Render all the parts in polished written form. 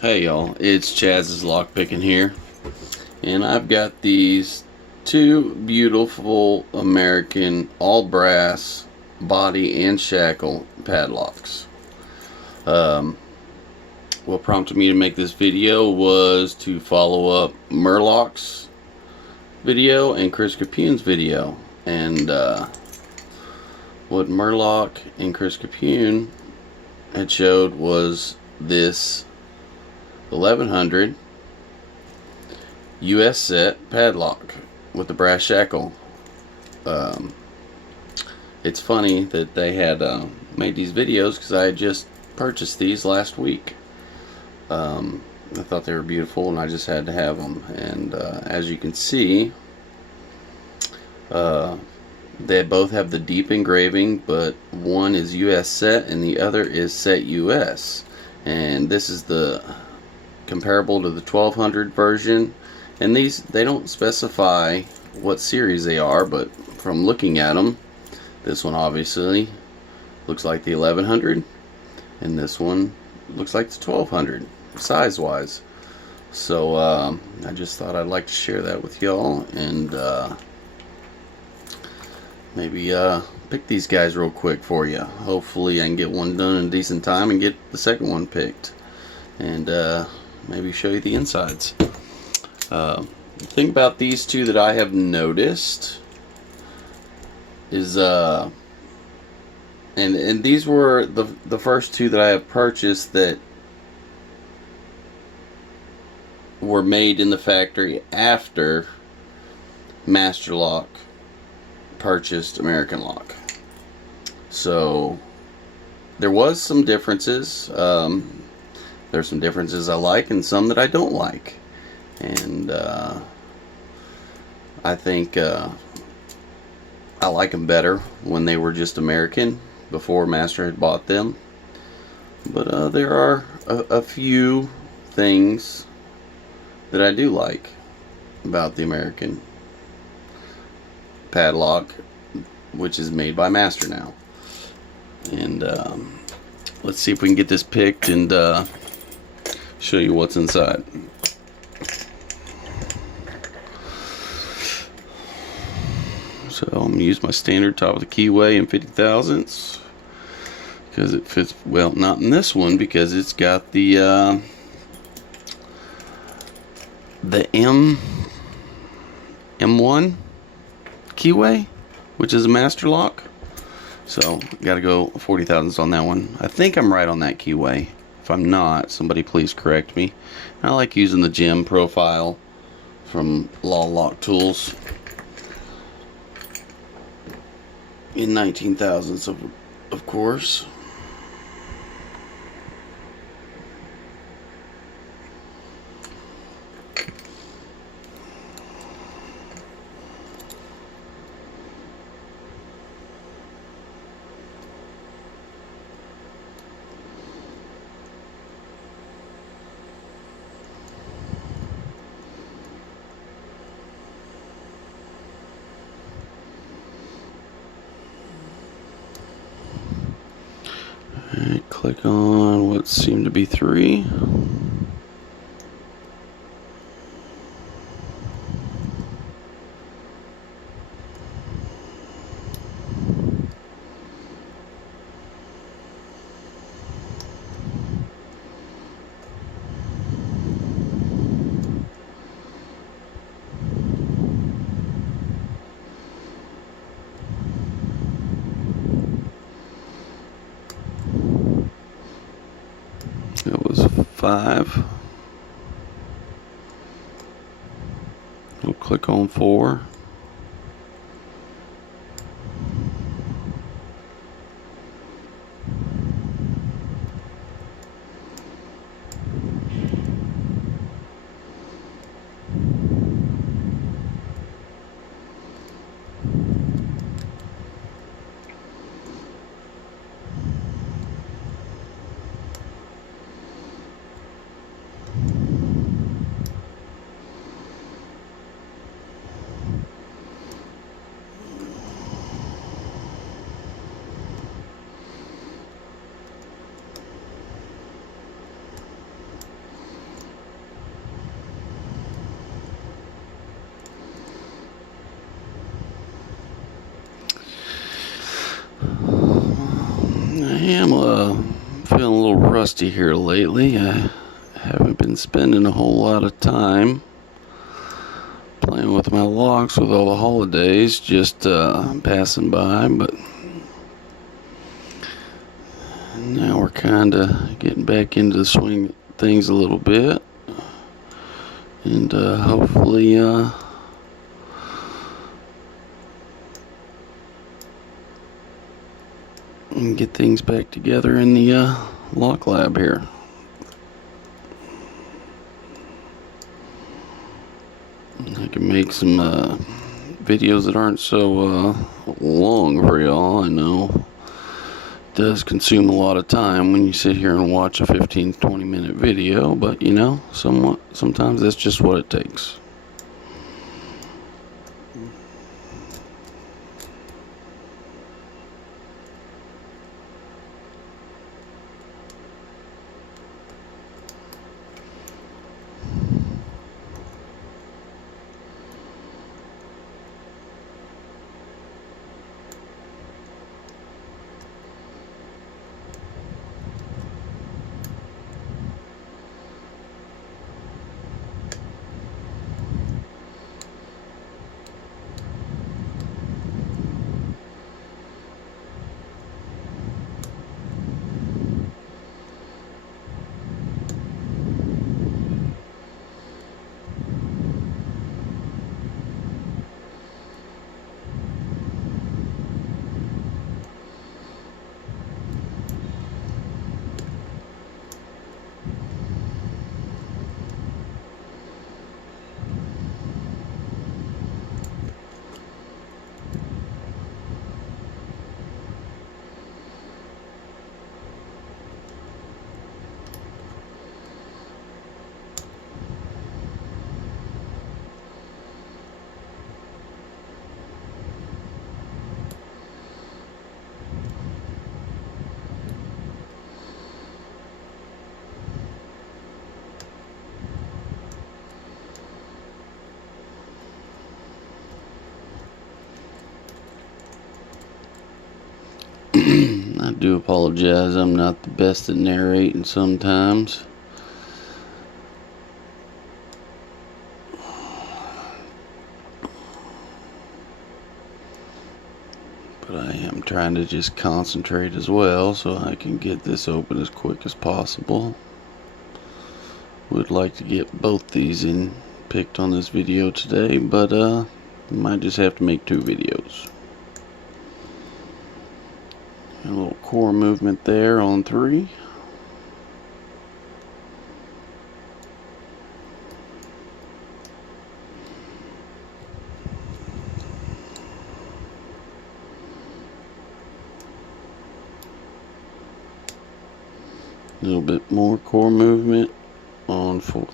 Hey y'all, it's Chaz's Lockpicking here, and I've got these two beautiful American all brass body and shackle padlocks. What prompted me to make this video was to follow up Murlock's video and Chris Capune's video, and what Murlock and Chris Capune had showed was this 1100 US set padlock with the brass shackle. It's funny that they had made these videos because I had just purchased these last week. I thought they were beautiful and I just had to have them, and as you can see, they both have the deep engraving, but one is US set and the other is set US, and this is the comparable to the 1200 version, and they don't specify what series they are, but from looking at them, this one obviously looks like the 1100 and this one looks like the 1200 size wise. So I just thought I'd like to share that with y'all, and maybe pick these guys real quick for you. Hopefully I can get one done in a decent time and get the second one picked, and maybe show you the insides. The thing about these two that I have noticed is and these were the first two that I have purchased that were made in the factory after Master Lock purchased American Lock. So there was some differences. There's some differences I like and some that I don't like, and I think I like them better when they were just American before Master had bought them. But there are a few things that I do like about the American padlock, which is made by Master now. And let's see if we can get this picked and show you what's inside. So I'm going to use my standard top of the keyway in 50 thousandths because it fits well. Not in this one because it's got the M1 keyway, which is a Master Lock. So got to go 40 thousandths on that one. I think I'm right on that keyway. If I'm not, somebody please correct me. I like using the gem profile from Law Lock Tools in 19 thousandths of course. Alright, click on what seemed to be 3. It was 5. We'll click on 4. am feeling a little rusty here lately. I haven't been spending a whole lot of time playing with my locks with all the holidays just passing by, but now we're kind of getting back into the swing of things a little bit, and hopefully and get things back together in the lock lab here. I can make some videos that aren't so long for y'all. I know it does consume a lot of time when you sit here and watch a 15-20 minute video, but you know, sometimes that's just what it takes. I do apologize, I'm not the best at narrating sometimes. But I am trying to just concentrate as well so I can get this open as quick as possible. Would like to get both these in picked on this video today, but might just have to make 2 videos. A little core movement there on 3. A little bit more core movement on 4.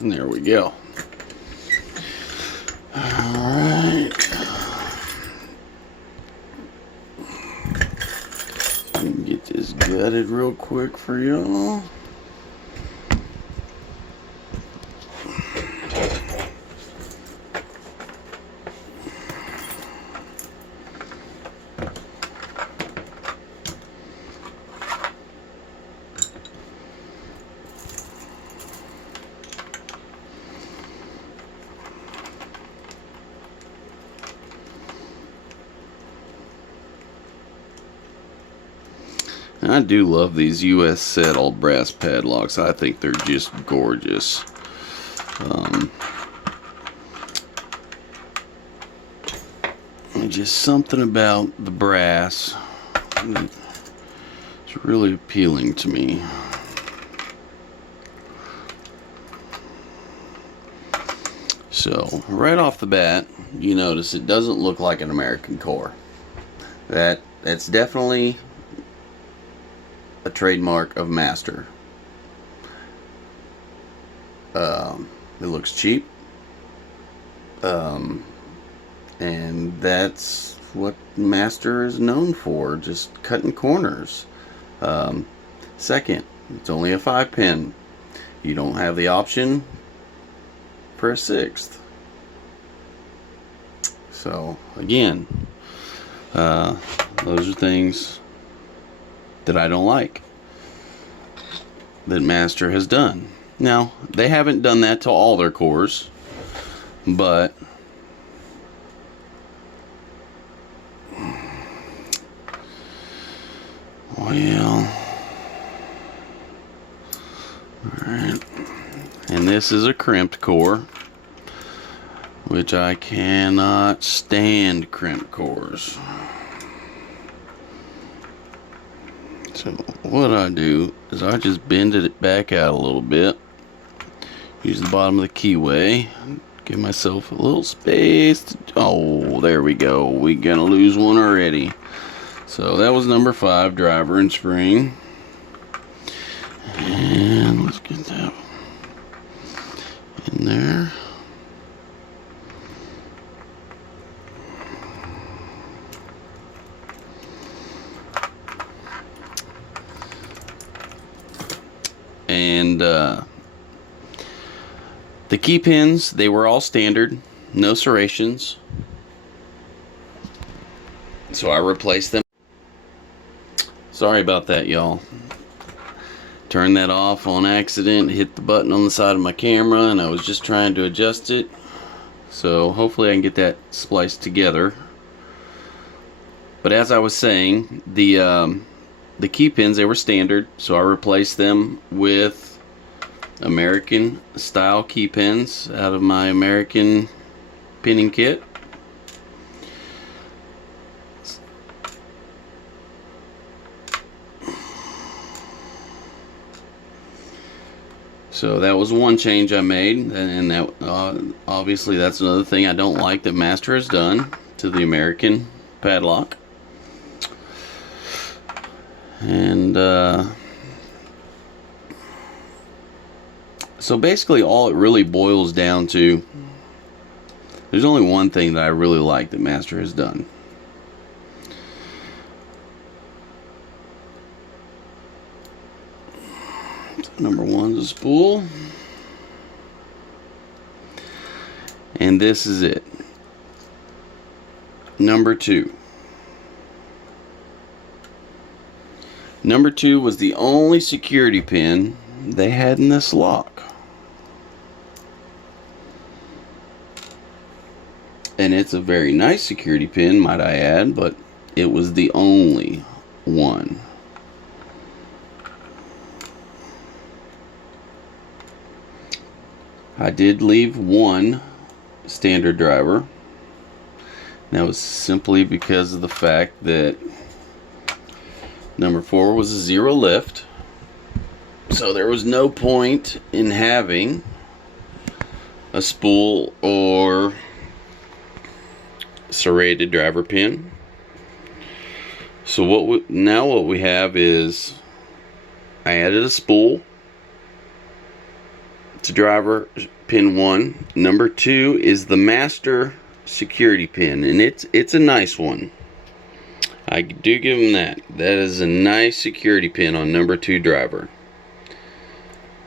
And there we go. Alright. Get this gutted real quick for y'all. I do love these US set all brass padlocks. I think they're just gorgeous. Just something about the brass, it's really appealing to me. So right off the bat, you notice it doesn't look like an American core. That's definitely a trademark of Master. It looks cheap, and that's what Master is known for, just cutting corners. Second, it's only a 5-pin. You don't have the option for a 6th. So again, those are things that I don't like that Master has done. Now, they haven't done that to all their cores, but well, alright. And this is a crimped core, which I cannot stand crimped cores. So what I do is I just bend it back out a little bit. Use the bottom of the keyway. Give myself a little space. Oh, there we go. We're gonna lose one already. So that was number 5, driver and spring. And let's get that in there. And the key pins, they were all standard, no serrations. So I replaced them. Sorry about that, y'all. Turned that off on accident, hit the button on the side of my camera, and I was just trying to adjust it. So hopefully I can get that spliced together. But as I was saying, the key pins, they were standard, so I replaced them with American style key pins out of my American pinning kit. So that was one change I made, and that obviously that's another thing I don't like that Master has done to the American padlock. And so basically all it really boils down to, there's only one thing that I really like that Master has done. So number 1's a spool, and this is it. Number 2. Number 2 was the only security pin they had in this lock. And it's a very nice security pin, might I add, but it was the only one. I did leave one standard driver. That was simply because of the fact that number 4 was a 0 lift, so there was no point in having a spool or serrated driver pin. So what we have is, I added a spool to driver pin 1. Number 2 is the Master security pin, and it's a nice one. I do give them that. That is a nice security pin on number 2 driver.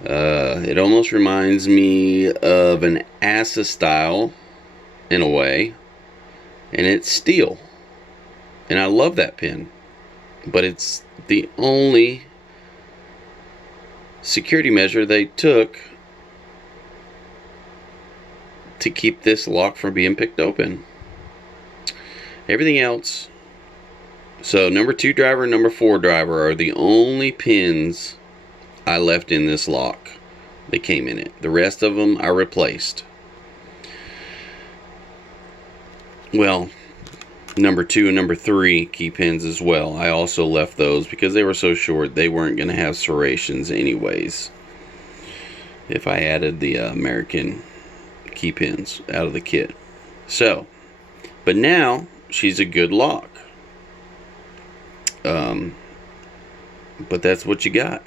It almost reminds me of an ASA style in a way, and it's steel, and I love that pin, but it's the only security measure they took to keep this lock from being picked open. Everything else So number 2 driver and number 4 driver are the only pins I left in this lock. They came in it. The rest of them I replaced. Well, number 2 and number 3 key pins as well. I also left those because they were so short they weren't going to have serrations anyways if I added the American key pins out of the kit. So, but now she's a good lock. But that's what you got.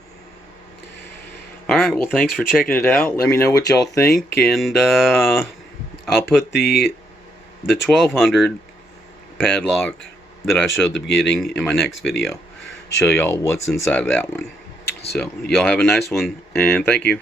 Alright, well, thanks for checking it out. Let me know what y'all think, and I'll put the 1200 padlock that I showed at the beginning in my next video. Show y'all what's inside of that one. So, y'all have a nice one, and thank you.